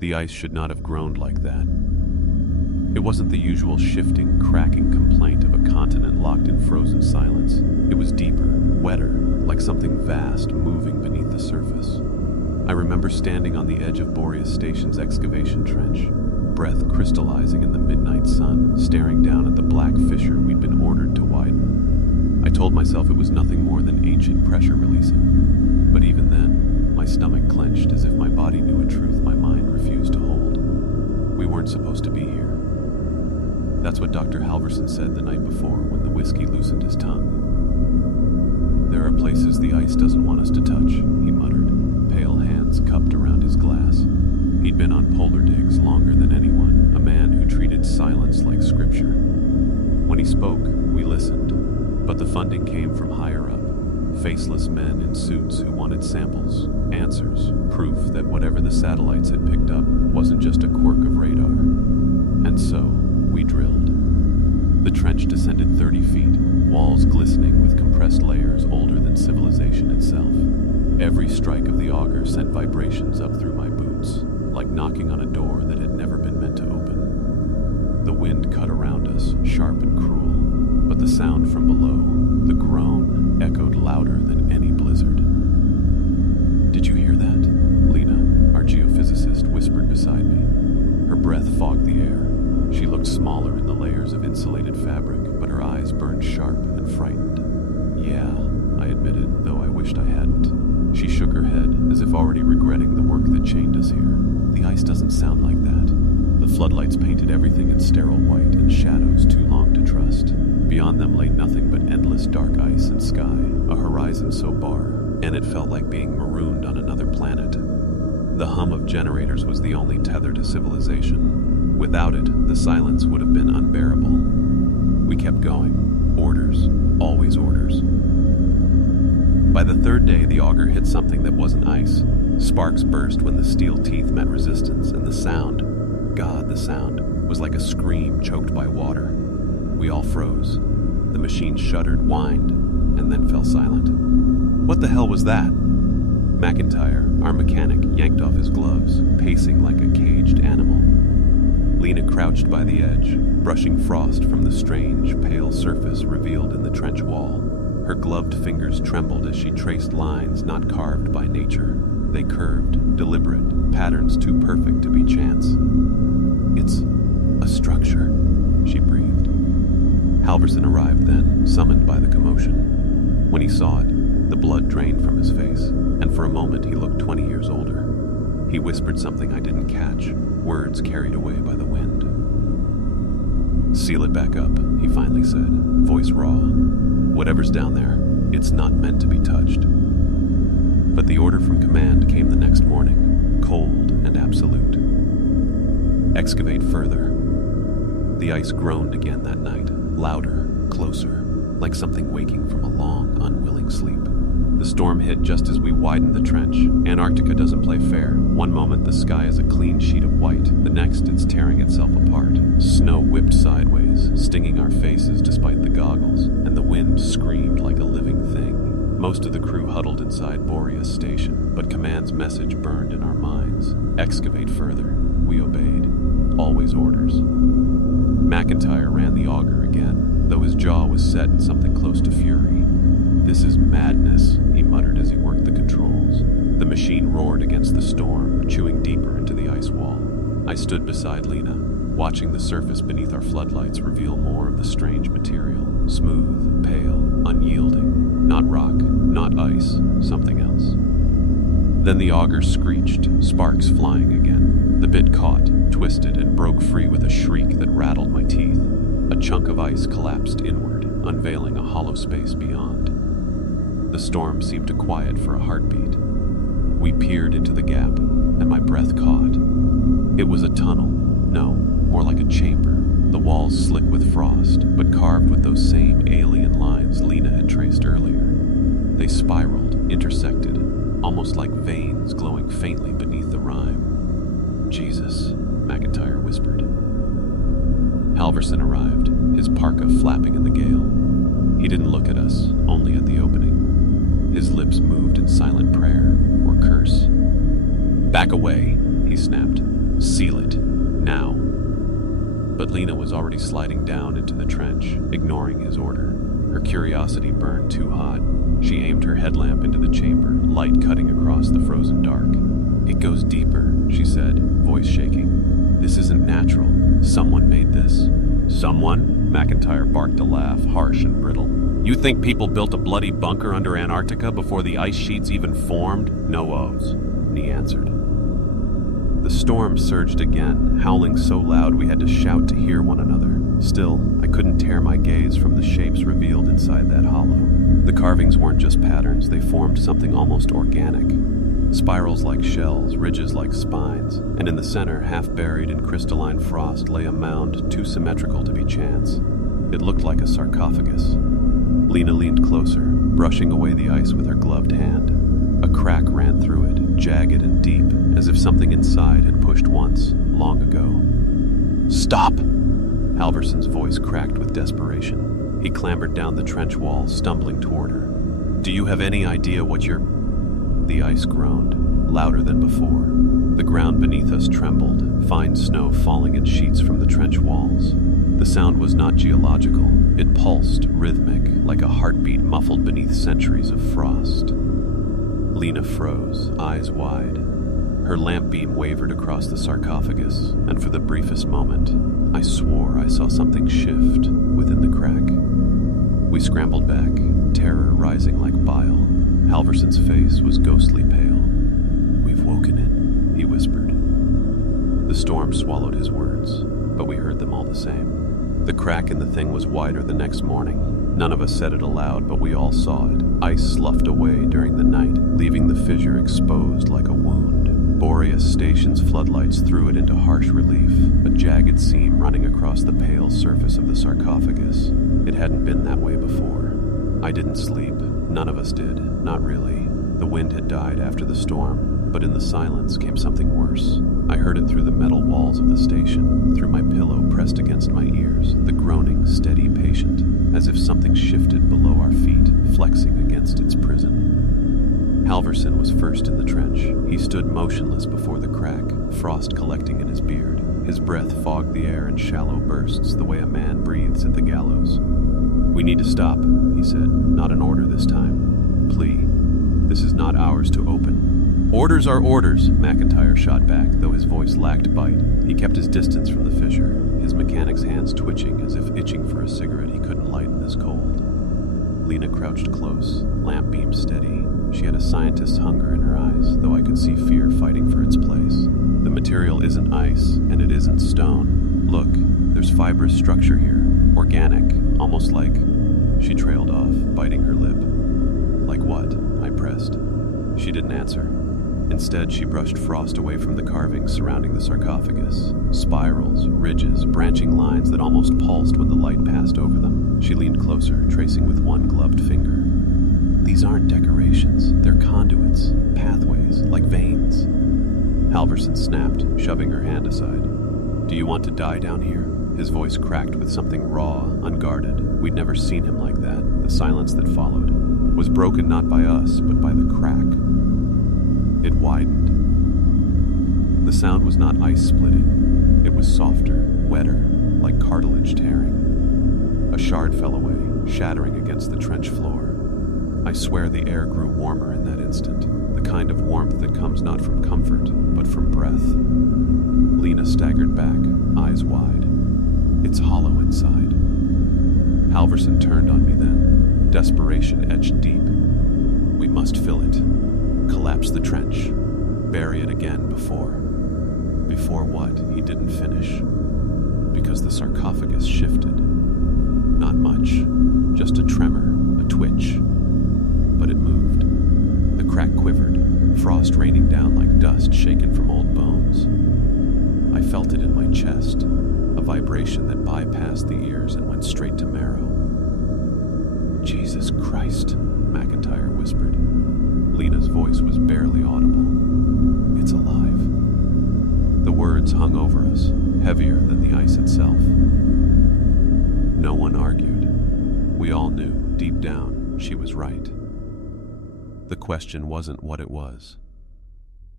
The ice should not have groaned like that. It wasn't the usual shifting, cracking complaint of a continent locked in frozen silence. It was deeper, wetter, like something vast moving beneath the surface. I remember standing on the edge of Boreas Station's excavation trench, breath crystallizing in the midnight sun, staring down at the black fissure we'd been ordered to widen. I told myself it was nothing more than ancient pressure releasing. But even then, my stomach clenched as if my body knew a truth my mind refused to hold. We weren't supposed to be here. That's what Dr. Halverson said the night before when the whiskey loosened his tongue. There are places the ice doesn't want us to touch, he muttered, pale hands cupped around his glass. He'd been on polar digs longer than anyone, a man who treated silence like scripture. When he spoke, we listened, but the funding came from higher up. Faceless men in suits who wanted samples, answers, proof that whatever the satellites had picked up wasn't just a quirk of radar. And so, we drilled. The trench descended 30 feet, walls glistening with compressed layers older than civilization itself. Every strike of the auger sent vibrations up through my boots, like knocking on a door that had never been meant to open. The wind cut around us, sharp and cruel, but the sound from below, the groan, echoed louder than any blizzard. "Did you hear that?" Lena, our geophysicist, whispered beside me. Her breath fogged the air. She looked smaller in the layers of insulated fabric, but her eyes burned sharp and frightened. "Yeah," I admitted, though I wished I hadn't. She shook her head, as if already regretting the work that chained us here. "The ice doesn't sound like that." The floodlights painted everything in sterile white and shadows too long to trust. Beyond them lay nothing but endless dark ice and sky, a horizon so bar, and it felt like being marooned on another planet. The hum of generators was the only tether to civilization. Without it, the silence would have been unbearable. We kept going. Orders. Always orders. By the third day, the auger hit something that wasn't ice. Sparks burst when the steel teeth met resistance, and the sound, God, the sound, was like a scream choked by water. We all froze. The machine shuddered, whined, and then fell silent. "What the hell was that?" McIntyre, our mechanic, yanked off his gloves, pacing like a caged animal. Lena crouched by the edge, brushing frost from the strange, pale surface revealed in the trench wall. Her gloved fingers trembled as she traced lines not carved by nature. They curved, deliberate, patterns too perfect to be chance. "It's a structure," she breathed. Halverson arrived then, summoned by the commotion. When he saw it, the blood drained from his face, and for a moment he looked 20 years older. He whispered something I didn't catch, words carried away by the wind. "Seal it back up," he finally said, voice raw. "Whatever's down there, it's not meant to be touched." But the order from command came the next morning, cold and absolute. "Excavate further." The ice groaned again that night, louder, closer, like something waking from a long, unwilling sleep. The storm hit just as we widened the trench. Antarctica doesn't play fair. One moment the sky is a clean sheet of white, the next it's tearing itself apart. Snow whipped sideways, stinging our faces despite the goggles, and the wind screamed like a living thing. Most of the crew huddled inside Boreas Station, but command's message burned in our minds. Excavate further. We obeyed. Always orders. McIntyre ran the auger again, though his jaw was set in something close to fury. "This is madness," he muttered as he worked the controls. The machine roared against the storm, chewing deeper into the ice wall. I stood beside Lena, watching the surface beneath our floodlights reveal more of the strange material. Smooth, pale, unyielding. Not rock, not ice, something else. Then the auger screeched, sparks flying again. The bit caught, twisted, and broke free with a shriek that rattled my teeth. A chunk of ice collapsed inward, unveiling a hollow space beyond. The storm seemed to quiet for a heartbeat. We peered into the gap, and my breath caught. It was a tunnel. No, more like a chamber. The walls slick with frost, but carved with those same alien lines Lena had traced earlier. They spiraled, intersected, almost like veins glowing faintly beneath the rime. "Jesus," McIntyre whispered. Halverson arrived, his parka flapping in the gale. He didn't look at us, only at the opening. His lips moved in silent prayer or curse. "Back away," he snapped. Seal it. Now. But Lena was already sliding down into the trench, ignoring his order. Her curiosity burned too hot. She aimed her headlamp into the chamber, light cutting across the frozen dark. "It goes deeper," she said, voice shaking. "This isn't natural. Someone made this." "Someone?" McIntyre barked a laugh, harsh and brittle. "You think people built a bloody bunker under Antarctica before the ice sheets even formed? No O's," he answered. The storm surged again, howling so loud we had to shout to hear one another. Still, I couldn't tear my gaze from the shapes revealed inside that hollow. The carvings weren't just patterns, they formed something almost organic. Spirals like shells, ridges like spines, and in the center, half buried in crystalline frost, lay a mound too symmetrical to be chance. It looked like a sarcophagus. Lena leaned closer, brushing away the ice with her gloved hand. A crack ran through it, jagged and deep, as if something inside had pushed once, long ago. "Stop!" Halverson's voice cracked with desperation. He clambered down the trench wall, stumbling toward her. "Do you have any idea what you're—" The ice groaned, louder than before. The ground beneath us trembled, fine snow falling in sheets from the trench walls. The sound was not geological. It pulsed, rhythmic, like a heartbeat muffled beneath centuries of frost. Lena froze, eyes wide. Her lamp beam wavered across the sarcophagus, and for the briefest moment, I swore I saw something shift within the crack. We scrambled back, terror rising like bile. Halverson's face was ghostly pale. "We've woken it," he whispered. The storm swallowed his words, but we heard them all the same. The crack in the thing was wider the next morning. None of us said it aloud, but we all saw it. Ice sloughed away during the night, leaving the fissure exposed like a wound. Boreas Station's floodlights threw it into harsh relief, a jagged seam running across the pale surface of the sarcophagus. It hadn't been that way before. I didn't sleep. None of us did. Not really. The wind had died after the storm, but in the silence came something worse. I heard it through the metal walls of the station, through my pillow pressed against my ears, the groaning, steady, patient, as if something shifted below our feet, flexing against its prison. Halverson was first in the trench. He stood motionless before the crack, frost collecting in his beard. His breath fogged the air in shallow bursts, the way a man breathes at the gallows. "We need to stop," he said. "Not an order this time. Plea. This is not ours to open." "Orders are orders," McIntyre shot back, though his voice lacked bite. He kept his distance from the fissure, his mechanic's hands twitching as if itching for a cigarette he couldn't light in this cold. Lena crouched close, lamp beam steady. She had a scientist's hunger in her eyes, though I could see fear fighting for its place. "The material isn't ice, and it isn't stone. Look, there's fibrous structure here, organic, almost like—" She trailed off, biting her lip. "Like what?" I pressed. She didn't answer. Instead, she brushed frost away from the carvings surrounding the sarcophagus. Spirals, ridges, branching lines that almost pulsed when the light passed over them. She leaned closer, tracing with one gloved finger. "These aren't decorations. They're conduits, pathways, like veins." Halverson snapped, shoving her hand aside. "Do you want to die down here?" His voice cracked with something raw, unguarded. We'd never seen him like that. The silence that followed was broken not by us, but by the crack. It widened. The sound was not ice splitting. It was softer, wetter, like cartilage tearing. A shard fell away, shattering against the trench floor. I swear the air grew warmer in that instant, the kind of warmth that comes not from comfort, but from breath. Lena staggered back, eyes wide. "It's hollow inside." Halverson turned on me then, desperation etched deep. "We must fill it. Collapse the trench. Bury it again before..." Before what? He didn't finish. Because the sarcophagus shifted. Not much. Just a tremor, a twitch. But it moved. The crack quivered, frost raining down like dust shaken from old bones. I felt it in my chest, a vibration that bypassed the ears and went straight to marrow. "Jesus Christ," McIntyre whispered. Lena's voice was barely audible. "It's alive." The words hung over us, heavier than the ice itself. No one argued. We all knew, deep down, she was right. The question wasn't what it was.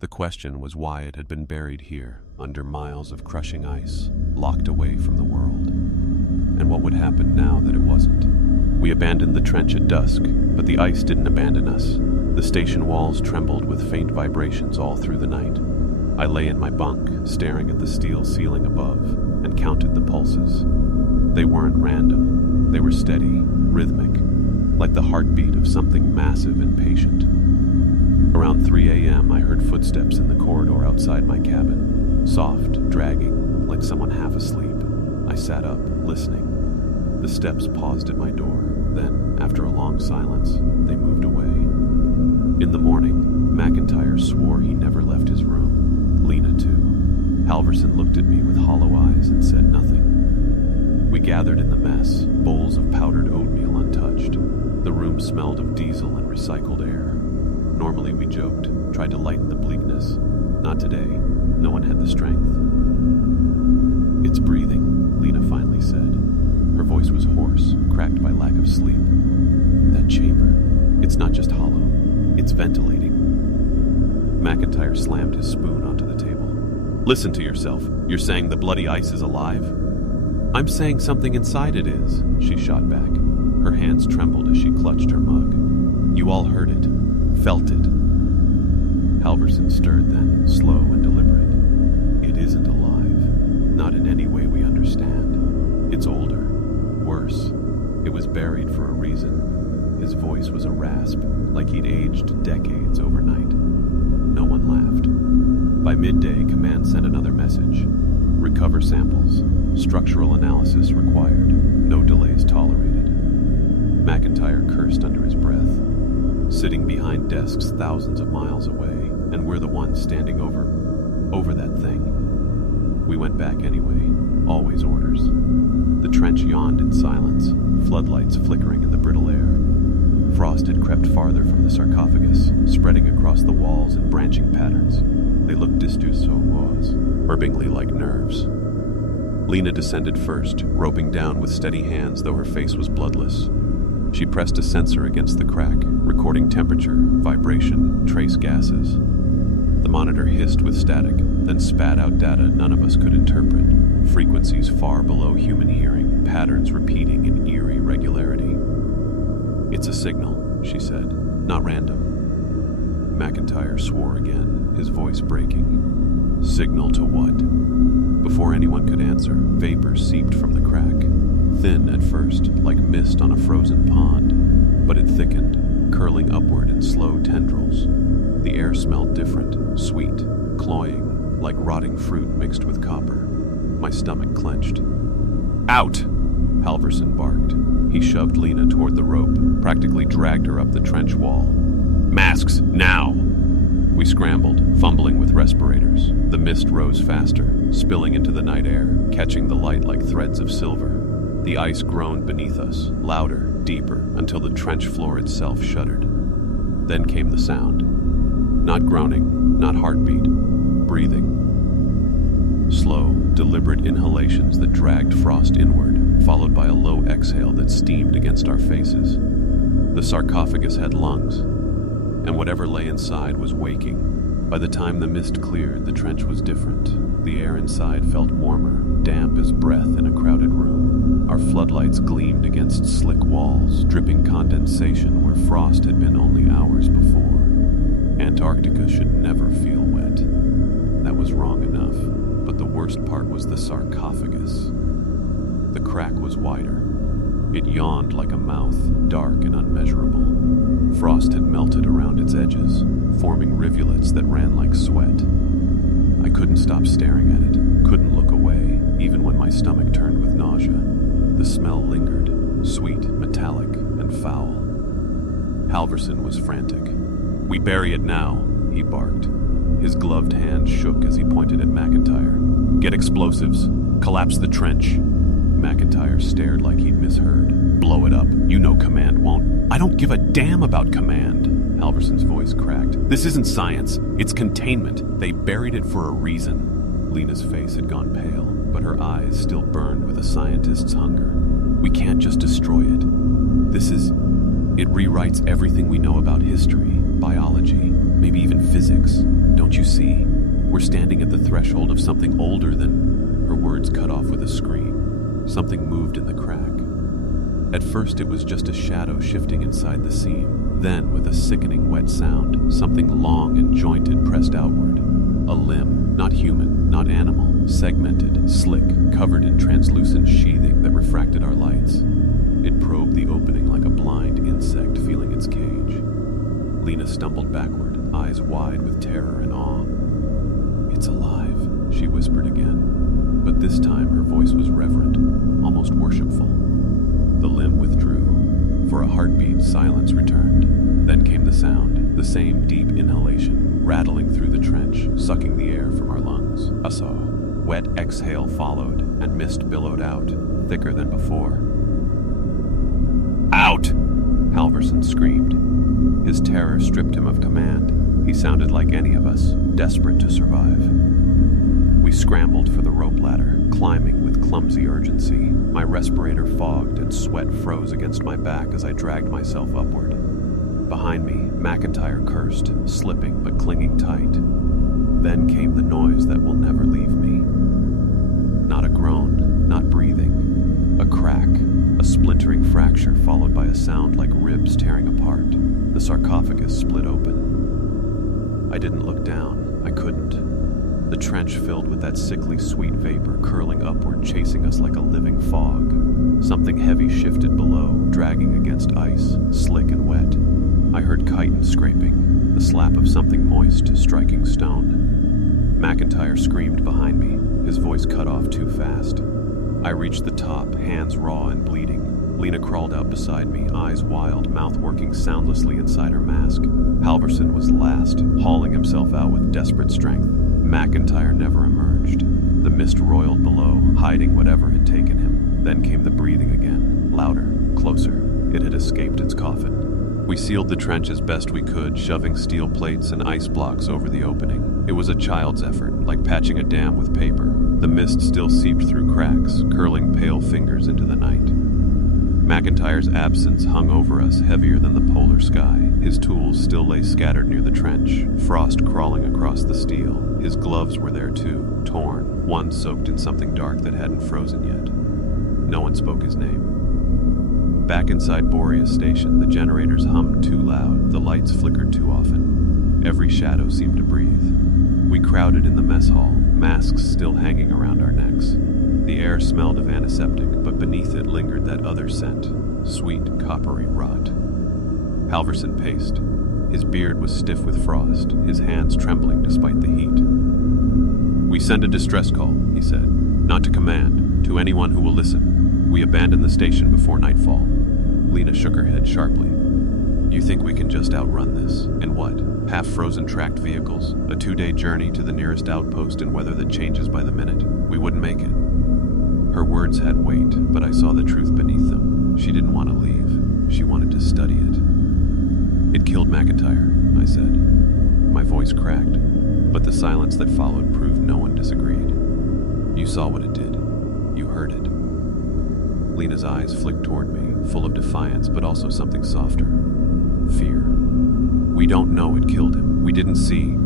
The question was why it had been buried here, under miles of crushing ice, locked away from the world. And what would happen now that it wasn't? We abandoned the trench at dusk, but the ice didn't abandon us. The station walls trembled with faint vibrations all through the night. I lay in my bunk, staring at the steel ceiling above, and counted the pulses. They weren't random. They were steady, rhythmic, like the heartbeat of something massive and patient. Around 3 a.m., I heard footsteps in the corridor outside my cabin, soft, dragging, like someone half asleep. I sat up, listening. The steps paused at my door. Then, after a long silence, they moved away. In the morning, McIntyre swore he never left his room. Lena, too. Halverson looked at me with hollow eyes and said nothing. We gathered in the mess, bowls of powdered oatmeal untouched. The room smelled of diesel and recycled air. Normally, we joked, tried to lighten the bleakness. Not today. No one had the strength. "It's breathing," Lena finally said. Her voice was hoarse, cracked by lack of sleep. "That chamber, it's not just hollow, it's ventilating." McIntyre slammed his spoon onto the table. "Listen to yourself. You're saying the bloody ice is alive?" "I'm saying something inside it is," she shot back. Her hands trembled as she clutched her mug. "You all heard it, felt it." Halverson stirred then, slow and deliberate. "It isn't alive. Not in any way we understand. It's older. Worse. It was buried for a reason." His voice was a rasp, like he'd aged decades overnight. No one laughed. By midday, Command sent another message. "Recover samples. Structural analysis required. No delays tolerated." McIntyre cursed under his breath. Sitting behind desks thousands of miles away, and we're the ones standing over that thing. We went back anyway. Always orders. The trench yawned in silence, floodlights flickering in the brittle air. Frost had crept farther from the sarcophagus, spreading across the walls in branching patterns. They looked distus-au-bois, urbingly like nerves. Lena descended first, roping down with steady hands though her face was bloodless. She pressed a sensor against the crack, recording temperature, vibration, trace gases. The monitor hissed with static, then spat out data none of us could interpret. Frequencies far below human hearing, patterns repeating in eerie regularity. "It's a signal," she said, "not random." McIntyre swore again, his voice breaking. "Signal to what?" Before anyone could answer, vapor seeped from the crack. Thin at first, like mist on a frozen pond, but it thickened, curling upward in slow tendrils. The air smelled different, sweet, cloying, like rotting fruit mixed with copper. My stomach clenched. "Out!" Halverson barked. He shoved Lena toward the rope, practically dragged her up the trench wall. "Masks, now!" We scrambled, fumbling with respirators. The mist rose faster, spilling into the night air, catching the light like threads of silver. The ice groaned beneath us, louder, deeper, until the trench floor itself shuddered. Then came the sound. Not groaning, not heartbeat, breathing. Slow, deliberate inhalations that dragged Frost inward, followed by a low exhale that steamed against our faces. The sarcophagus had lungs, and whatever lay inside was waking. By the time the mist cleared, the trench was different. The air inside felt warmer, damp as breath in a crowded room. Our floodlights gleamed against slick walls, dripping condensation where frost had been only hours before. Antarctica should never feel wet. That was wrong enough, but the worst part was the sarcophagus. The crack was wider. It yawned like a mouth, dark and unmeasurable. Frost had melted around its edges, forming rivulets that ran like sweat. I couldn't stop staring at it, couldn't look away, even when my stomach turned with nausea. The smell lingered, sweet, metallic, and foul. Halverson was frantic. "We bury it now," he barked. His gloved hand shook as he pointed at McIntyre. "Get explosives. Collapse the trench." McIntyre stared like he'd misheard. "Blow it up. You know Command won't." "I don't give a damn about Command," Halverson's voice cracked. "This isn't science. It's containment. They buried it for a reason." Lena's face had gone pale, but her eyes still burned with a scientist's hunger. "We can't just destroy it. It rewrites everything we know about history, biology, maybe even physics. Don't you see? We're standing at the threshold of something older than... Her words cut off with a scream. Something moved in the crack. At first it was just a shadow shifting inside the seam. Then, with a sickening wet sound, something long and jointed pressed outward. A limb, not human, not animal, segmented, slick, covered in translucent sheathing that refracted our lights. It probed the opening like a blind insect feeling its cage. Lena stumbled backward, eyes wide with terror and awe. "It's alive," she whispered again, but this time her voice was reverent, almost worshipful. The limb withdrew. For a heartbeat, silence returned. Then came the sound, the same deep inhalation, rattling through the trench, sucking the air from our lungs. A wet exhale followed, and mist billowed out, thicker than before. "Out!" Halverson screamed. His terror stripped him of command. He sounded like any of us, desperate to survive. We scrambled for the rope ladder, climbing with clumsy urgency. My respirator fogged and sweat froze against my back as I dragged myself upward. Behind me, McIntyre cursed, slipping but clinging tight. Then came the noise that will never leave me. Not a groan, not breathing. A crack, a splintering fracture followed by a sound like ribs tearing apart. The sarcophagus split open. I didn't look down. I couldn't. The trench filled with that sickly sweet vapor curling upward, chasing us like a living fog. Something heavy shifted below, dragging against ice, slick and wet. I heard chitin scraping, the slap of something moist striking stone. McIntyre screamed behind me, his voice cut off too fast. I reached the top, hands raw and bleeding. Lena crawled out beside me, eyes wild, mouth working soundlessly inside her mask. Halverson was last, hauling himself out with desperate strength. McIntyre never emerged. The mist roiled below, hiding whatever had taken him. Then came the breathing again, louder, closer. It had escaped its coffin. We sealed the trench as best we could, shoving steel plates and ice blocks over the opening. It was a child's effort, like patching a dam with paper. The mist still seeped through cracks, curling pale fingers into the night. McIntyre's absence hung over us, heavier than the polar sky. His tools still lay scattered near the trench, frost crawling across the steel. His gloves were there too, torn, one soaked in something dark that hadn't frozen yet. No one spoke his name. Back inside Boreas Station, the generators hummed too loud, the lights flickered too often. Every shadow seemed to breathe. We crowded in the mess hall, masks still hanging around our necks. The air smelled of antiseptic, but beneath it lingered that other scent, sweet, coppery rot. Halverson paced. His beard was stiff with frost, his hands trembling despite the heat. "We send a distress call," he said. "Not to command, to anyone who will listen. We abandon the station before nightfall." Lena shook her head sharply. "You think we can just outrun this? In what? Half-frozen tracked vehicles? A 2-day journey to the nearest outpost in weather that changes by the minute? We wouldn't make it." Her words had weight, but I saw the truth beneath them. She didn't want to leave. She wanted to study it. "It killed McIntyre," I said. My voice cracked, but the silence that followed proved no one disagreed. "You saw what it did. You heard it." Lena's eyes flicked toward me, full of defiance, but also something softer. Fear. "We don't know it killed him. We didn't see."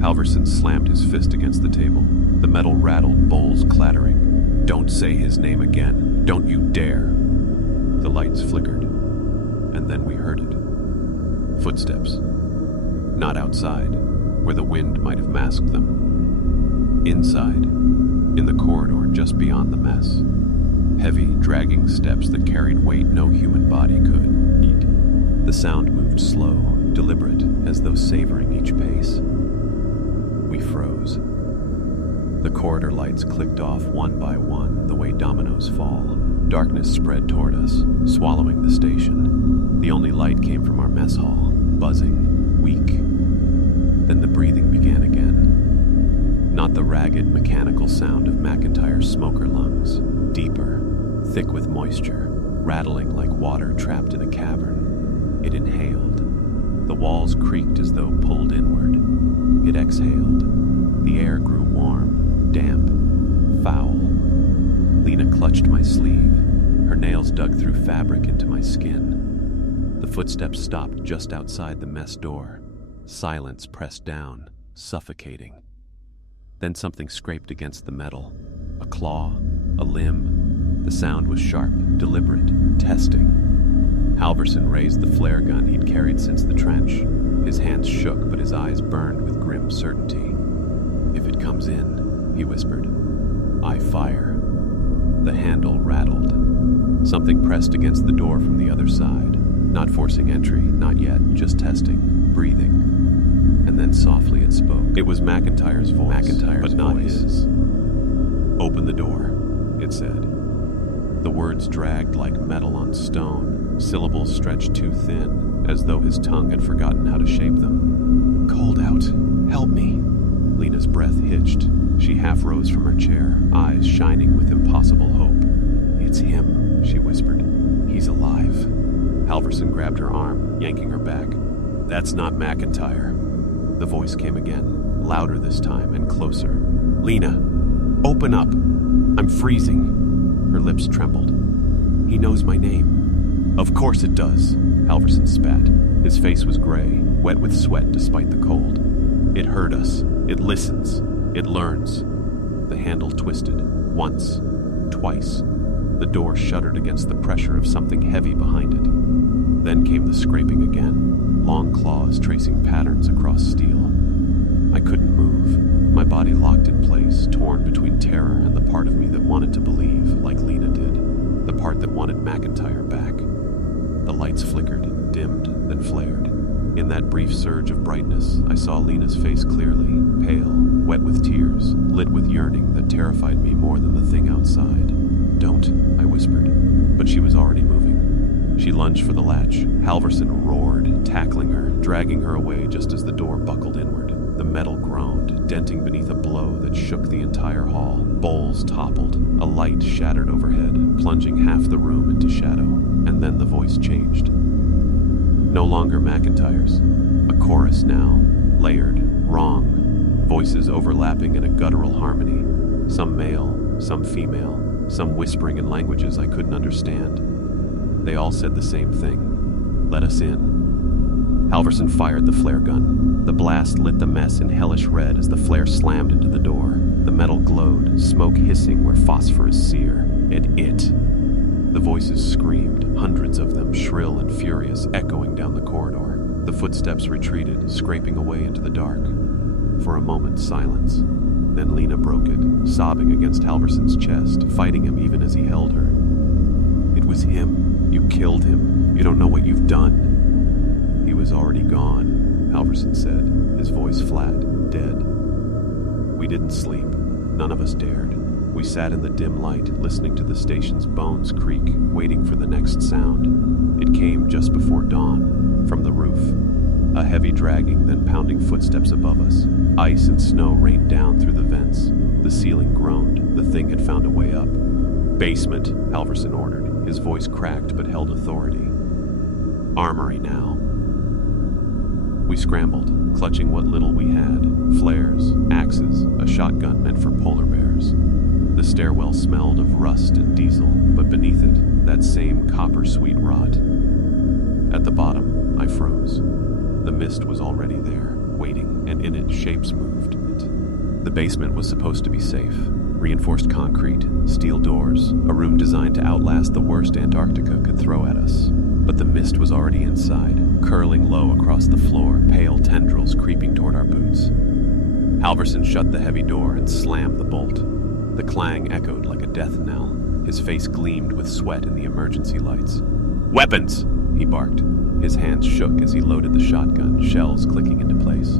Halverson slammed his fist against the table. The metal rattled, bowls clattering. "Don't say his name again. Don't you dare." The lights flickered, and then we heard it. Footsteps. Not outside, where the wind might have masked them. Inside, in the corridor just beyond the mess. Heavy, dragging steps that carried weight no human body could eat. The sound moved slow, deliberate, as though savoring each pace. We froze. The corridor lights clicked off one by one, the way dominoes fall. Darkness spread toward us, swallowing the station. The only light came from our mess hall, buzzing, weak. Then the breathing began again. Not the ragged, mechanical sound of McIntyre's smoker lungs. Deeper, thick with moisture, rattling like water trapped in a cavern. It inhaled. The walls creaked as though pulled inward. It exhaled. The air grew warm, damp, foul. Lena clutched my sleeve. Her nails dug through fabric into my skin. The footsteps stopped just outside the mess door. Silence pressed down. suffocating. Then something scraped against the metal. A claw, a limb. The sound was sharp, deliberate, testing. Halverson raised the flare gun he'd carried since the trench. His hands shook, but his eyes burned with grim certainty. "If it comes in," he whispered, "I fire." The handle rattled. Something pressed against the door from the other side. Not forcing entry, not yet, just testing, breathing. And then softly it spoke. It was McIntyre's voice, but not his. "Open the door," it said. The words dragged like metal on stone, syllables stretched too thin, as though his tongue had forgotten how to shape them. "Cold out. Help me." Lena's breath hitched. She half rose from her chair, eyes shining with impossible hope. "It's him," she whispered. "He's alive." Halverson grabbed her arm, yanking her back. "That's not McIntyre." The voice came again, louder this time and closer. "Lena, open up. I'm freezing." Her lips trembled. "He knows my name." "Of course it does," Halverson spat. His face was gray, wet with sweat despite the cold. "It heard us. It listens. It learns." The handle twisted. Once. Twice. The door shuddered against the pressure of something heavy behind it. Then came the scraping again, long claws tracing patterns across steel. I couldn't move. My body locked in place, torn between terror and the part of me that wanted to believe, like Lena did. The part that wanted McIntyre back. The lights flickered, dimmed, then flared. In that brief surge of brightness, I saw Lena's face clearly, pale, wet with tears, lit with yearning that terrified me more than the thing outside. "Don't," I whispered, but she was already moving. She lunged for the latch. Halverson roared, tackling her, dragging her away just as the door buckled inward. The metal groaned, denting beneath a blow that shook the entire hall. Bowls toppled. A light shattered overhead, plunging half the room into shadow. And then the voice changed. No longer McIntyre's. A chorus now, layered, wrong. Voices overlapping in a guttural harmony. Some male, some female, some whispering in languages I couldn't understand. They all said the same thing. "Let us in." Halverson fired the flare gun. The blast lit the mess in hellish red as the flare slammed into the door. The metal glowed, smoke hissing where phosphorus sear. It. The voices screamed, hundreds of them, shrill and furious, echoing down the corridor. The footsteps retreated, scraping away into the dark. For a moment, silence. Then Lena broke it, sobbing against Halverson's chest, fighting him even as he held her. "It was him. You killed him. You don't know what you've done." "He was already gone," Halverson said, his voice flat, dead. We didn't sleep. None of us dared. We sat in the dim light, listening to the station's bones creak, waiting for the next sound. It came just before dawn, from the roof. A heavy dragging, then pounding footsteps above us. Ice and snow rained down through the vents. The ceiling groaned. The thing had found a way up. "Basement," Halverson ordered. His voice cracked but held authority. "Armory now." We scrambled, clutching what little we had. Flares, axes, a shotgun meant for polar bears. The stairwell smelled of rust and diesel, but beneath it, that same copper-sweet rot. At the bottom, I froze. The mist was already there, waiting, and in it shapes moved. The basement was supposed to be safe. Reinforced concrete, steel doors, a room designed to outlast the worst Antarctica could throw at us. But the mist was already inside, curling low across the floor, pale tendrils creeping toward our boots. Halverson shut the heavy door and slammed the bolt. The clang echoed like a death knell. His face gleamed with sweat in the emergency lights. "Weapons!" he barked. His hands shook as he loaded the shotgun, shells clicking into place.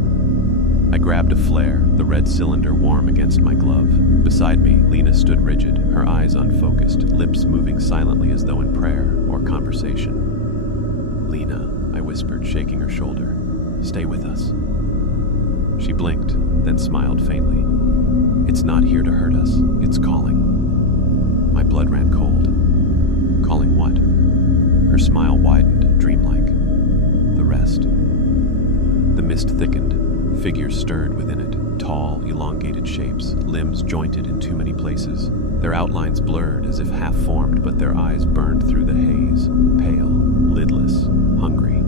I grabbed a flare, the red cylinder warm against my glove. Beside me, Lena stood rigid, her eyes unfocused, lips moving silently as though in prayer or conversation. "Lena," I whispered, shaking her shoulder. "Stay with us." She blinked, then smiled faintly. "It's not here to hurt us. It's calling." My blood ran cold. Calling what? Her smile widened, dreamlike. The rest. The mist thickened. Figures stirred within it, tall, elongated shapes, limbs jointed in too many places. Their outlines blurred as if half-formed, but their eyes burned through the haze, pale, lidless, hungry.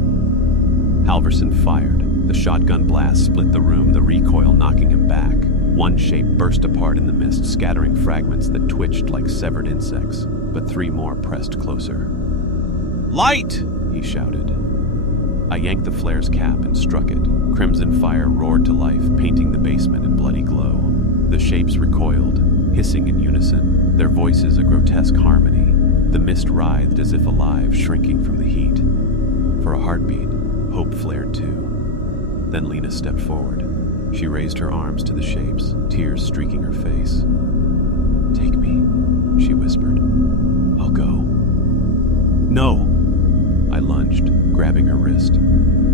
Halverson fired. The shotgun blast split the room, the recoil knocking him back. One shape burst apart in the mist, scattering fragments that twitched like severed insects, but three more pressed closer. "Light!" he shouted. I yanked the flare's cap and struck it. Crimson fire roared to life, painting the basement in bloody glow. The shapes recoiled, hissing in unison, their voices a grotesque harmony. The mist writhed as if alive, shrinking from the heat. For a heartbeat, hope flared too. Then Lena stepped forward. She raised her arms to the shapes, tears streaking her face. "Take me," she whispered. "I'll go." "No!" I lunged, grabbing her wrist.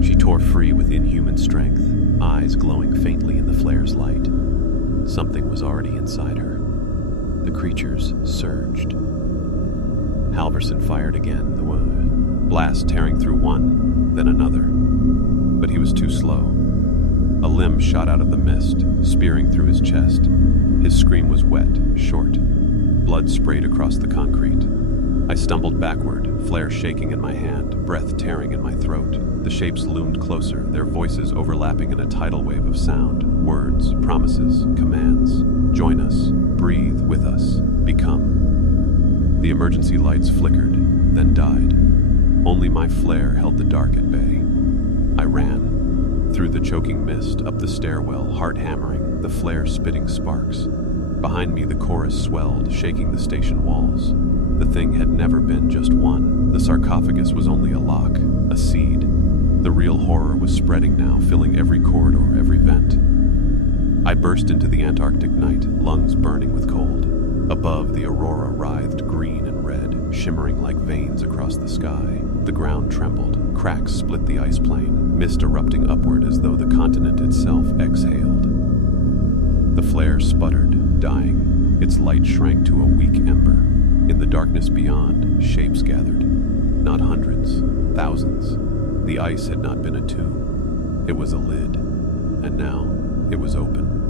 She tore free with inhuman strength, eyes glowing faintly in the flare's light. Something was already inside her. The creatures surged. Halverson fired again, the blast tearing through one, then another. But he was too slow. A limb shot out of the mist, spearing through his chest. His scream was wet, short. Blood sprayed across the concrete. I stumbled backward, flare shaking in my hand, breath tearing in my throat. The shapes loomed closer, their voices overlapping in a tidal wave of sound. Words, promises, commands. Join us, breathe with us, become. The emergency lights flickered, then died. Only my flare held the dark at bay. I ran. Through the choking mist, up the stairwell, heart hammering, the flare spitting sparks. Behind me, the chorus swelled, shaking the station walls. The thing had never been just one. The sarcophagus was only a lock, a seed. The real horror was spreading now, filling every corridor, every vent. I burst into the Antarctic night, lungs burning with cold. Above, the aurora writhed green and red, shimmering like veins across the sky. The ground trembled, cracks split the ice plain, mist erupting upward as though the continent itself exhaled. The flare sputtered, dying. Its light shrank to a weak ember. In the darkness beyond, shapes gathered. Not hundreds, thousands. The ice had not been a tomb. It was a lid. And now, it was open.